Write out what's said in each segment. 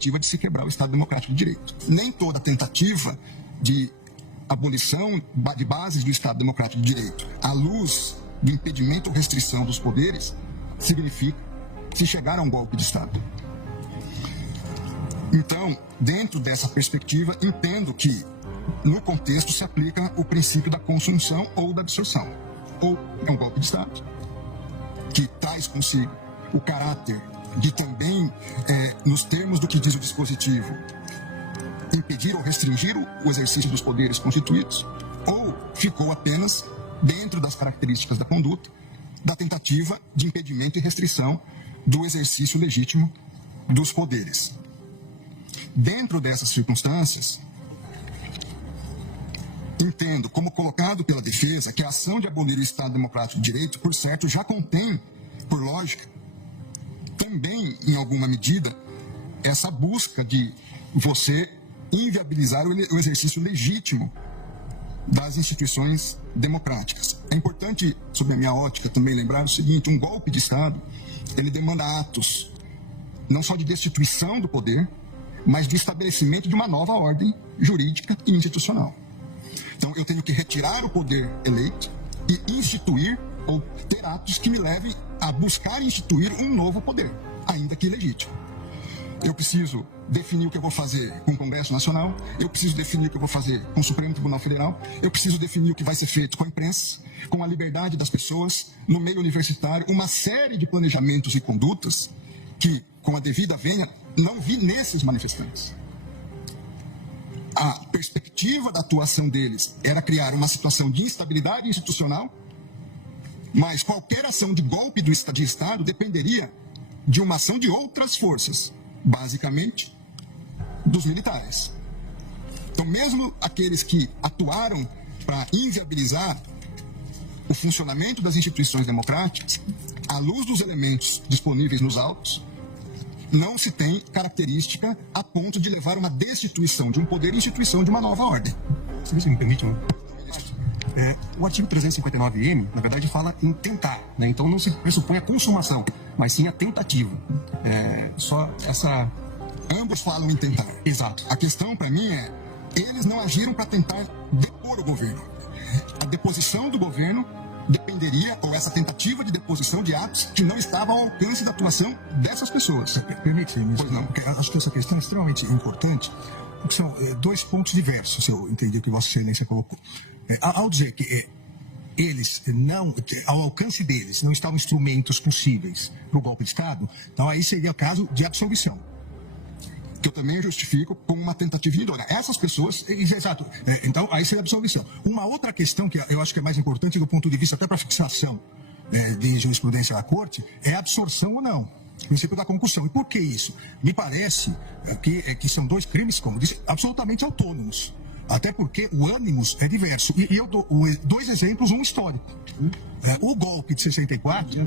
de se quebrar o Estado Democrático de Direito. Nem toda tentativa de abolição de bases do Estado Democrático de Direito, à luz do impedimento ou restrição dos poderes, significa se chegar a um golpe de Estado. Então, dentro dessa perspectiva, entendo que, no contexto, se aplica o princípio da consunção ou da absorção. Ou é um golpe de Estado, que traz consigo o caráter de também, nos termos do que diz o dispositivo, impedir ou restringir o exercício dos poderes constituídos, ou ficou apenas dentro das características da conduta, da tentativa de impedimento e restrição do exercício legítimo dos poderes. Dentro dessas circunstâncias, entendo, como colocado pela defesa, que a ação de abolir o Estado Democrático de Direito, por certo, já contém, por lógica, também, em alguma medida, essa busca de você inviabilizar o exercício legítimo das instituições democráticas. É importante, sob a minha ótica, também lembrar o seguinte: um golpe de Estado, ele demanda atos não só de destituição do poder, mas de estabelecimento de uma nova ordem jurídica e institucional. Então, eu tenho que retirar o poder eleito e instituir ou ter atos que me levem a buscar instituir um novo poder, ainda que ilegítimo. Eu preciso definir o que eu vou fazer com o Congresso Nacional, eu preciso definir o que eu vou fazer com o Supremo Tribunal Federal, eu preciso definir o que vai ser feito com a imprensa, com a liberdade das pessoas, no meio universitário, uma série de planejamentos e condutas que, com a devida vênia, não vi nesses manifestantes. A perspectiva da atuação deles era criar uma situação de instabilidade institucional, mas qualquer ação de golpe de Estado dependeria de uma ação de outras forças, basicamente dos militares. Então, mesmo aqueles que atuaram para inviabilizar o funcionamento das instituições democráticas, à luz dos elementos disponíveis nos autos, não se tem característica a ponto de levar uma destituição de um poder e instituição de uma nova ordem. Se você me permite, o artigo 359-M, na verdade, fala em tentar, né? Então não se pressupõe a consumação, mas sim a tentativa. Só essa... Ambos falam em tentar. Exato. A questão, para mim, eles não agiram para tentar depor o governo. A deposição do governo dependeria, ou essa tentativa de deposição de atos que não estavam ao alcance da atuação dessas pessoas. Permite, ministro? Pois não. Porque acho que essa questão é extremamente importante, porque são dois pontos diversos, se eu entendi o que Vossa Excelência colocou. Ao dizer que eles não, ao alcance deles, não estavam instrumentos possíveis para o golpe de Estado, então aí seria o caso de absolvição. Que eu também justifico como uma tentativa de ignorar. Essas pessoas... Exato. Então, aí seria a absolvição. Uma outra questão que eu acho que é mais importante do ponto de vista até para fixação de jurisprudência da Corte é a absorção ou não. O princípio da concussão. E por que isso? Me parece que são dois crimes, como disse, absolutamente autônomos. Até porque o ânimos é diverso. E eu dou dois exemplos, um histórico. O golpe de 64,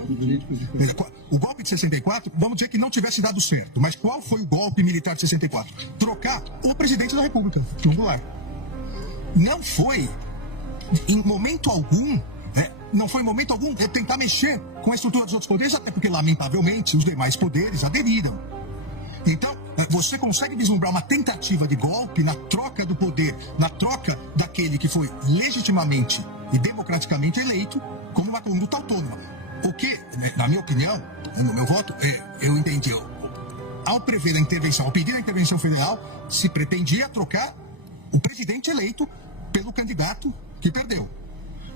vamos dizer que não tivesse dado certo. Mas qual foi o golpe militar de 64? Trocar o presidente da República, João Goulart. Não foi, em momento algum, tentar mexer com a estrutura dos outros poderes, até porque, lamentavelmente, os demais poderes aderiram. Então, você consegue vislumbrar uma tentativa de golpe na troca do poder, na troca daquele que foi legitimamente e democraticamente eleito, como uma conduta autônoma. O que, na minha opinião, no meu voto, eu entendi, ao prever a intervenção, ao pedir a intervenção federal, se pretendia trocar o presidente eleito pelo candidato que perdeu.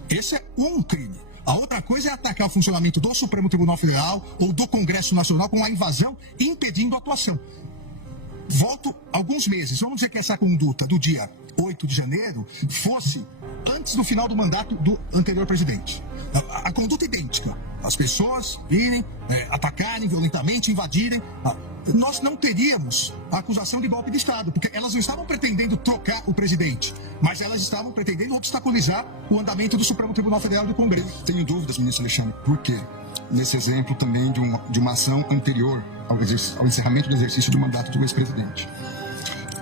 Esse é um crime. A outra coisa é atacar o funcionamento do Supremo Tribunal Federal ou do Congresso Nacional com a invasão impedindo a atuação. Volto alguns meses. Vamos dizer que essa conduta do dia 8 de janeiro fosse antes do final do mandato do anterior presidente. A conduta idêntica. As pessoas irem, atacarem violentamente, invadirem. Nós não teríamos a acusação de golpe de Estado, porque elas não estavam pretendendo trocar o presidente, mas elas estavam pretendendo obstaculizar o andamento do Supremo Tribunal Federal e do Congresso. Tenho dúvidas, ministro Alexandre, por quê? Nesse exemplo também de uma ação anterior ao encerramento do exercício do mandato do ex-presidente.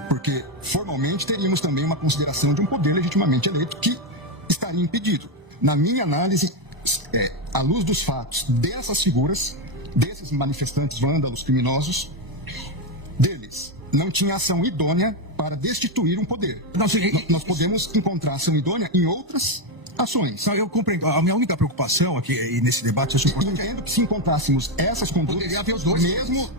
Porque, formalmente, teríamos também uma consideração de um poder legitimamente eleito que estaria impedido. Na minha análise, à luz dos fatos dessas figuras, desses manifestantes vândalos criminosos, deles não tinha ação idônea para destituir um poder. Não, Nós podemos encontrar ação idônea em outras ações. Eu compreendo. A minha única preocupação aqui, e nesse debate, eu Entendo que se encontrássemos essas condutas, poderia haver os dois. mesmo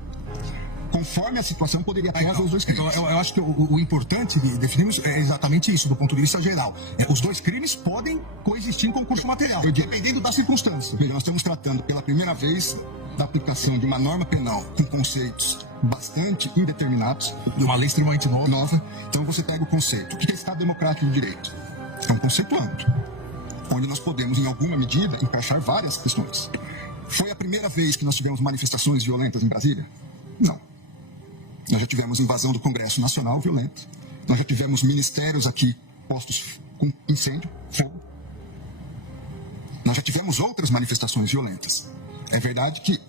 conforme a situação, poderia ter os dois crimes. Eu acho que o importante de definirmos é exatamente isso, do ponto de vista geral. Os dois crimes podem coexistir em concurso material, dependendo da circunstância. Veja, nós estamos tratando pela primeira vez da aplicação de uma norma penal com conceitos bastante indeterminados, De uma lei extremamente nova. Então você pega o conceito. O que é Estado Democrático de Direito? É um conceito amplo, onde nós podemos, em alguma medida, encaixar várias questões. Foi a primeira vez que nós tivemos manifestações violentas em Brasília? Não. Nós já tivemos invasão do Congresso Nacional violenta. Nós já tivemos ministérios aqui postos com incêndio, fogo. Nós já tivemos outras manifestações violentas. É verdade que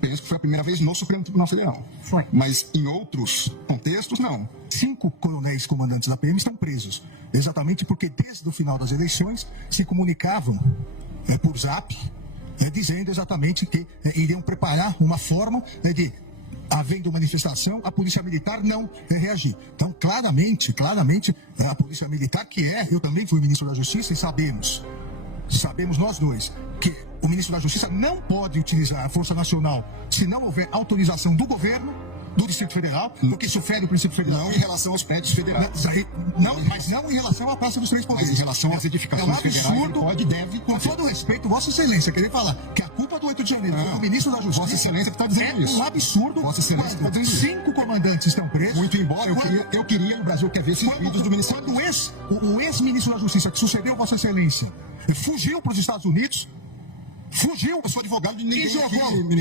penso que foi a primeira vez no Supremo Tribunal Federal. Foi. Mas em outros contextos, não. 5 coronéis comandantes da PM estão presos. Exatamente porque desde o final das eleições se comunicavam por zap, dizendo exatamente que iriam preparar uma forma de, havendo manifestação, a Polícia Militar não reagir. Então, claramente, a Polícia Militar, eu também fui ministro da Justiça e sabemos nós dois, que o ministro da Justiça não pode utilizar a Força Nacional se não houver autorização do governo, do Distrito Federal, porque isso fere o princípio federal. Não em relação aos prédios federais. Mas não em relação à Praça dos Três Poderes. Mas em relação às edificações federais, pode e deve. Com todo respeito, Vossa Excelência, querer falar que a culpa do 8 de janeiro foi o ministro da Justiça. Vossa Excelência que está dizendo isso. É um absurdo. Vossa Excelência quando 5 comandantes estão presos. Muito embora eu queria, o Brasil quer ver excluídos do Ministério. Quando o ex-ministro da Justiça, que sucedeu Vossa Excelência, fugiu para os Estados Unidos, eu sou advogado de ninguém. E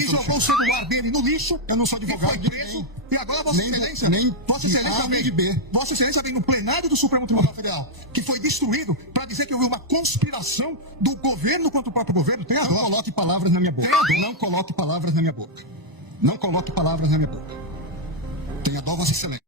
jogou o celular dele no lixo. Eu não sou advogado de preso. E agora Vossa Excelência, Vossa Excelência vem no plenário do Supremo Tribunal Federal, que foi destruído, para dizer que houve uma conspiração do governo contra o próprio governo. Tem a Não coloque palavras na minha boca. Não coloque palavras na minha boca. Não coloque palavras na minha boca. Tenha dó, Vossa Excelência.